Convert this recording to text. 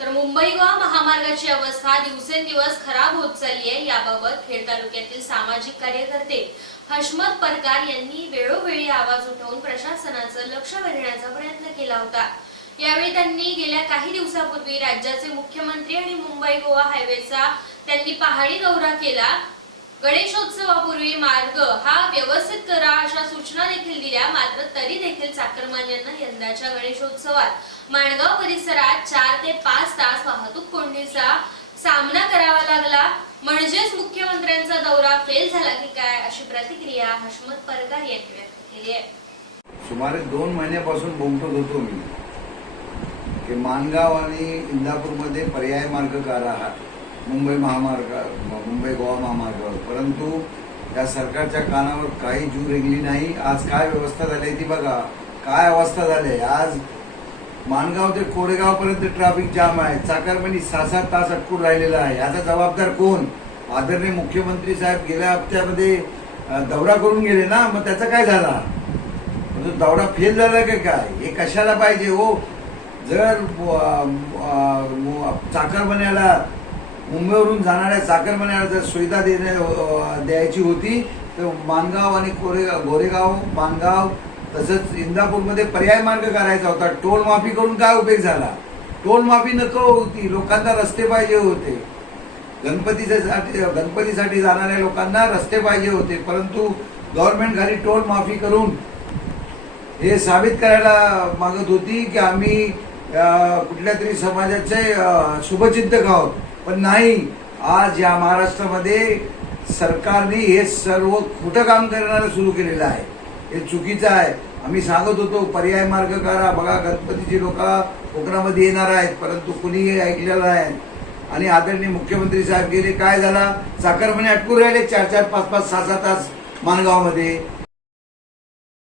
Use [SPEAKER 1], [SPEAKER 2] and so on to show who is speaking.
[SPEAKER 1] तर मुंबई गोवा महामार्गाची अवस्था दिवसेंदिवस खराब होत चालली आहे. याबाबत खेड तालुक्यातील सामाजिक कार्यकर्ते हशमत परकार यांनी वेळोवेळी आवाज उठवून प्रशासनाचं लक्ष वेधण्याचा प्रयत्न केला होता. यावेळी त्यांनी गेल्या काही दिवसापूर्वी राज्याचे मुख्यमंत्री आणि मुंबई गोवा हायवेचा त्यांनी पाहणी दौरा केला. गणेशोत्सवापूर्वी मार्ग हा व्यवस्थित करा अशा सूचना मात्र तरी देखील चाकरमान यांना यंदाच्या गणेशोत्सवात माणगाव परिसरात चार ते पाच तास वाहतूक कोंडीचा सामना करावा लागला. म्हणजेच मुख्यमंत्र्यांचा दौरा फेल झाला की काय अशी प्रतिक्रिया हशमत परकार यांनी व्यक्त केली आहे.
[SPEAKER 2] सुमारे दोन महिन्यापासून बोमटत होतो मी. की मानगाव आणि इंदापूरमध्ये पर्याय मार्ग काढा हा. मुंबई महामार्ग मुंबई गोवा महामार्गावर परंतु या सरकारच्या कानावर काही जूर रेंगली नाही. आज काय व्यवस्था झाली आहे ती बघा. काय अवस्था झाली आज माणगाव ते कोरेगाव पर्यंत ट्रॅफिक जाम आहे. चाकरमणी सहा सात तास अटकून राहिलेला आहे. याचा जबाबदार कोण? आदरणीय मुख्यमंत्री साहेब गेल्या हप्त्यामध्ये दौरा करून गेले ना? मग त्याचा काय झाला? तो दौरा फेल झाला की काय? हे कशाला पाहिजे हो? जर चाकरमण्याला मुंबईवरून जाणाऱ्या चाकरमान्याला जर सुविधा देण्या द्यायची होती तर मानगाव आणि कोरेगाव गोरेगाव मानगाव तसंच इंदापूरमध्ये पर्याय मार्ग करायचा होता. टोल माफी करून काय उपयोग झाला? टोल माफी नको होती. लोकांना रस्ते पाहिजे होते. गणपतीसाठी गणपतीसाठी जाणाऱ्या लोकांना रस्ते पाहिजे होते. परंतु गव्हर्नमेंट खाली टोल माफी करून हे साबित करायला मागत होती की आम्ही कुठल्या तरी समाजाचे शुभचिंतक आहोत. पण नाही आज या महाराष्ट्रामध्ये सरकारने हे सर्व खोटं काम करणारं सुरू केलेलं आहे. हे चुकीचं आहे. आम्ही सांगत होतो पर्याय मार्ग करा बघा गणपतीची लोक कोकणामध्ये येणार आहेत परंतु कुणीही ऐकलेलं आहे आणि आदरणीय मुख्यमंत्री साहेब गेले. काय झाला? साखरपणे अटकून राहिले चार चार पाच पाच सहा सहा तास माणगावमध्ये.